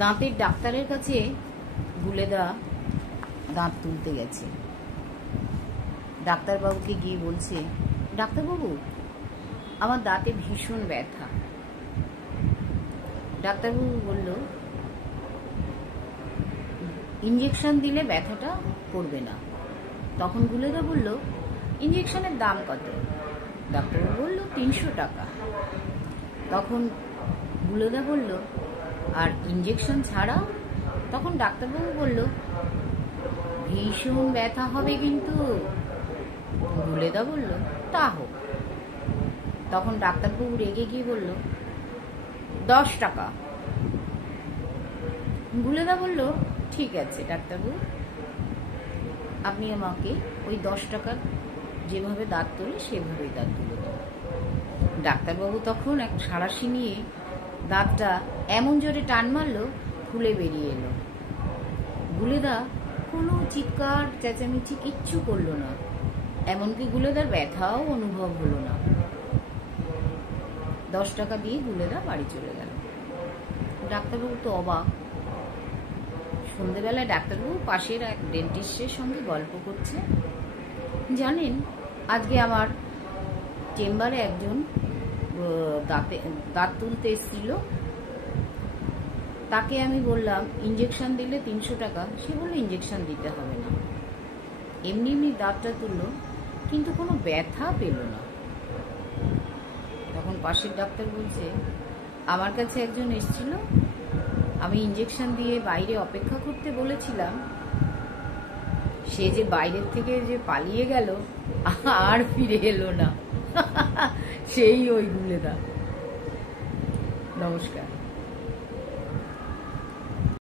দাঁতের ডাক্তারের কাছে গুলেদা দাঁত তুলতে গেছে। ডাক্তারবাবুকে গিয়ে বলছে, ডাক্তারবাবু আমার দাঁতে ভীষণ ব্যথা। ডাক্তারবাবু বলল, ইঞ্জেকশন দিলে ব্যথাটা করবে না। তখন গুলেদা বলল, ইঞ্জেকশনের দাম কত? ডাক্তারবাবু বলল, 300 টাকা। তখন গুলেদা বলল, আর ইঞ্জেকশন ছাড়া? তখন ডাক্তারবাবু বলল, ভীষণ ব্যথা হবে কিন্তু। গুলেদা বলল, তা হোক। তখন ডাক্তারবাবু রেগে গিয়ে বলল, 10 টাকা। গুলেদা বলল, ঠিক আছে ডাক্তারবাবু, আপনি আমাকে ওই 10 টাকার যেভাবে দাঁত তোলে সেভাবেই দাঁত তুলে দেন। ডাক্তারবাবু তখন এক সাঁড়াশি নিয়ে দাঁতটা এমন জোরে টান মারল, খুলে বেরিয়ে এলো। গুলেদা কোনো চিৎকার চেঁচামেচি কিচ্ছু করলো না, এমনকি গুলেদার ব্যথাও অনুভব হলো না। 10 টাকা দিয়ে গুলেদা বাড়ি চলে গেল। ডাক্তারবাবু তো অবাক। সন্ধেবেলায় ডাক্তারবাবু পাশের এক ডেন্টিস্টের সঙ্গে গল্প করছে। জানেন, আজকে আমার চেম্বারে একজন দাঁত তুলতে এসেছিল। তাকে আমি বললাম ইঞ্জেকশন দিলে 300 টাকা। সে বললো ইঞ্জেকশন দিতে হবে না, এমনি এমনি দাঁতটা তুললো, কিন্তু কোনো ব্যথা পেল না। তখন পাশের ডাক্তার বলছে, আমার কাছে একজন এসেছিল, আমি ইঞ্জেকশন দিয়ে বাইরে অপেক্ষা করতে বলেছিলাম, সে যে বাইরের থেকে যে পালিয়ে গেল আর ফিরে এলো না। সেই ওই গুলেদা। নমস্কার।